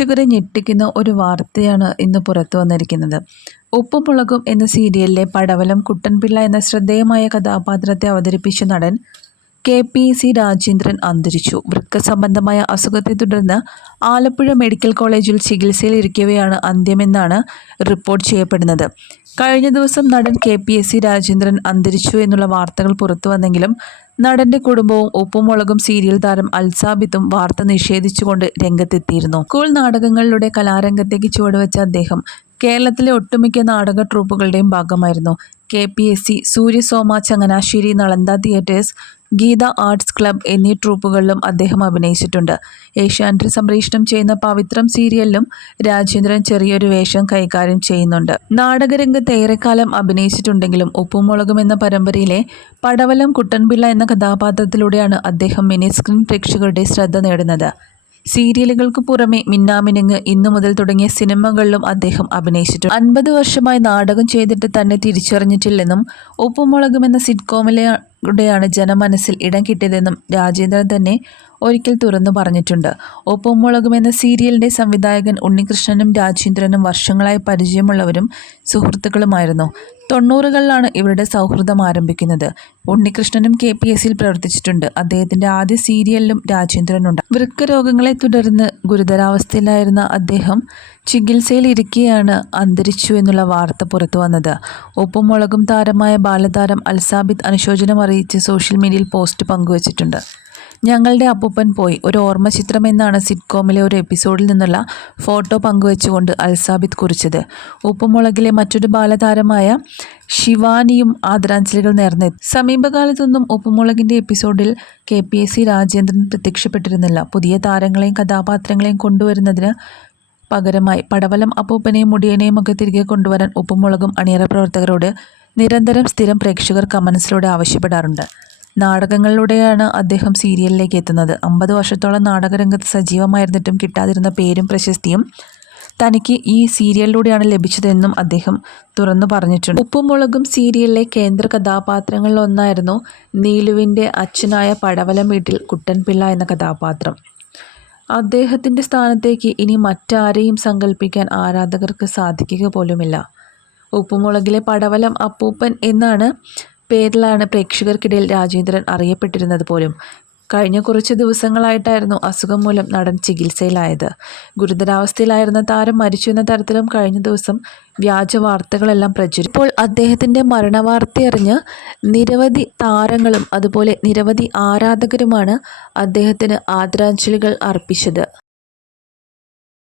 പ്രേക്ഷകരെ ഞെട്ടിക്കുന്ന ഒരു വാർത്തയാണ് ഇന്ന് പുറത്തു വന്നിരിക്കുന്നത്. ഉപ്പും മുളകും എന്ന സീരിയലിലെ പടവലം കുട്ടൻപിള്ള എന്ന ശ്രദ്ധേയമായ കഥാപാത്രത്തെ അവതരിപ്പിച്ച നടൻ KPAC രാജേന്ദ്രൻ അന്തരിച്ചു. വൃക്ക സംബന്ധമായ അസുഖത്തെ തുടർന്ന് ആലപ്പുഴ മെഡിക്കൽ കോളേജിൽ ചികിത്സയിലിരിക്കവെയാണ് അന്ത്യമെന്നാണ് റിപ്പോർട്ട് ചെയ്യപ്പെടുന്നത്. കഴിഞ്ഞ ദിവസം നടൻ KPAC രാജേന്ദ്രൻ അന്തരിച്ചു എന്നുള്ള വാർത്തകൾ പുറത്തുവന്നെങ്കിലും നടന്റെ കുടുംബവും ഉപ്പും മുളകും സീരിയൽ താരം അൽസാബിത്തും വാർത്ത നിഷേധിച്ചുകൊണ്ട് രംഗത്തെത്തിയിരുന്നു. സ്കൂൾ നാടകങ്ങളിലൂടെ കലാരംഗത്തേക്ക് ചുവടുവെച്ച അദ്ദേഹം കേരളത്തിലെ ഒട്ടുമിക്ക നാടക ട്രൂപ്പുകളുടെയും ഭാഗമായിരുന്നു. KPAC, Suryasoma, Changanassery, Nalanda theatres, Geetha arts club എന്നീ ട്രൂപ്പുകളിലും അദ്ദേഹം അഭിനയിച്ചിട്ടുണ്ട്. ഏഷ്യാനെറ്റിൽ സംപ്രേഷണം ചെയ്യുന്ന പവിത്രം സീരിയലിലും രാജേന്ദ്രൻ ചെറിയൊരു വേഷം കൈകാര്യം ചെയ്യുന്നുണ്ട്. നാടകരംഗത്ത് ഏറെക്കാലം അഭിനയിച്ചിട്ടുണ്ടെങ്കിലും ഉപ്പും മുളകും എന്ന പരമ്പരയിലെ പടവലം കുട്ടൻപിള്ള എന്ന കഥാപാത്രത്തിലൂടെയാണ് അദ്ദേഹം മിനി സ്ക്രീൻ പ്രേക്ഷകരുടെ ശ്രദ്ധ നേടുന്നത്. സീരിയലുകൾക്ക് പുറമെ മിന്നാമിനുങ്ങ്, ഇന്നു മുതൽ തുടങ്ങിയ സിനിമകളിലും അദ്ദേഹം അഭിനയിച്ചിട്ടുണ്ട്. 50 വർഷമായി നാടകം ചെയ്തിട്ട് തന്നെ തിരിച്ചറിഞ്ഞിട്ടില്ലെന്നും ഉപ്പും മുളകും എന്ന സിറ്റ്കോമിലൂടെയാണ് ജനമനസ്സിൽ ഇടം കിട്ടിയതെന്നും രാജേന്ദ്രൻ തന്നെ ഒരിക്കൽ തുറന്നു പറഞ്ഞിട്ടുണ്ട്. ഉപ്പും മുളകും എന്ന സീരിയലിന്റെ സംവിധായകൻ ഉണ്ണികൃഷ്ണനും രാജേന്ദ്രനും വർഷങ്ങളായി പരിചയമുള്ളവരും സുഹൃത്തുക്കളുമായിരുന്നു. 90കളിലാണ് ഇവരുടെ സൗഹൃദം ആരംഭിക്കുന്നത്. ഉണ്ണികൃഷ്ണനും KPACയിൽ പ്രവർത്തിച്ചിട്ടുണ്ട്. അദ്ദേഹത്തിന്റെ ആദ്യ സീരിയലിലും രാജേന്ദ്രനുണ്ട്. വൃക്ക രോഗങ്ങളെ തുടർന്ന് ഗുരുതരാവസ്ഥയിലായിരുന്ന അദ്ദേഹം ചികിത്സയിലിരിക്കെയാണ് അന്തരിച്ചു എന്നുള്ള വാർത്ത പുറത്തു വന്നത്. ഉപ്പും മുളകും താരമായ ബാലതാരം അൽസാബിത്ത് അനുശോചനം അറിയിച്ച് സോഷ്യൽ മീഡിയയിൽ പോസ്റ്റ് പങ്കുവച്ചിട്ടുണ്ട്. ഞങ്ങളുടെ അപ്പൂപ്പൻ പോയി, ഒരു ഓർമ്മ ചിത്രം എന്നാണ് സിറ്റ്കോമിലെ ഒരു എപ്പിസോഡിൽ നിന്നുള്ള ഫോട്ടോ പങ്കുവച്ചുകൊണ്ട് അൽസാബിത്ത് കുറിച്ചത്. ഉപ്പും മുളകിലെ മറ്റൊരു ബാലതാരമായ ശിവാനിയും ആദരാഞ്ജലികൾ നേർന്നെത്തി. സമീപകാലത്തൊന്നും ഉപ്പുമുളകിന്റെ എപ്പിസോഡിൽ KPAC രാജേന്ദ്രൻ പ്രത്യക്ഷപ്പെട്ടിരുന്നില്ല. പുതിയ താരങ്ങളെയും കഥാപാത്രങ്ങളെയും കൊണ്ടുവരുന്നതിന് പകരമായി പടവലം അപ്പൂപ്പനെയും മുടിയനെയും ഒക്കെ തിരികെ കൊണ്ടുവരാൻ ഉപ്പും മുളകും അണിയറ പ്രവർത്തകരോട് നിരന്തരം സ്ഥിരം പ്രേക്ഷകർ കമന്റ്സിലൂടെ ആവശ്യപ്പെടാറുണ്ട്. നാടകങ്ങളിലൂടെയാണ് അദ്ദേഹം സീരിയലിലേക്ക് എത്തുന്നത്. 50 വർഷത്തോളം നാടകരംഗത്ത് സജീവമായിരുന്നിട്ടും കിട്ടാതിരുന്ന പേരും പ്രശസ്തിയും തനിക്ക് ഈ സീരിയലിലൂടെയാണ് ലഭിച്ചതെന്നും അദ്ദേഹം തുറന്നു പറഞ്ഞിട്ടുണ്ട്. ഉപ്പും മുളകും സീരിയലിലെ കേന്ദ്ര കഥാപാത്രങ്ങളിലൊന്നായിരുന്നു നീലുവിൻ്റെ അച്ഛനായ പടവലം വീട്ടിൽ കുട്ടൻപിള്ള എന്ന കഥാപാത്രം. അദ്ദേഹത്തിൻ്റെ സ്ഥാനത്തേക്ക് ഇനി മറ്റാരെയും സങ്കല്പിക്കാൻ ആരാധകർക്ക് സാധിക്കുക പോലുമില്ല. ഉപ്പുമുളകിലെ പടവലം അപ്പൂപ്പൻ എന്നാണ് പേരിലാണ് പ്രേക്ഷകർക്കിടയിൽ രാജേന്ദ്രൻ അറിയപ്പെട്ടിരുന്നത് പോലും. കഴിഞ്ഞ കുറച്ച് ദിവസങ്ങളായിട്ടായിരുന്നു അസുഖം മൂലം നടൻ ചികിത്സയിലായത്. ഗുരുതരാവസ്ഥയിലായിരുന്ന താരം മരിച്ചു എന്ന തരത്തിലും കഴിഞ്ഞ ദിവസം വ്യാജ വാർത്തകളെല്ലാം പ്രചരിച്ചു. ഇപ്പോൾ അദ്ദേഹത്തിൻ്റെ മരണവാർത്തയറിഞ്ഞ് നിരവധി താരങ്ങളും അതുപോലെ നിരവധി ആരാധകരുമാണ് അദ്ദേഹത്തിന് ആദരാഞ്ജലികൾ അർപ്പിച്ചത്.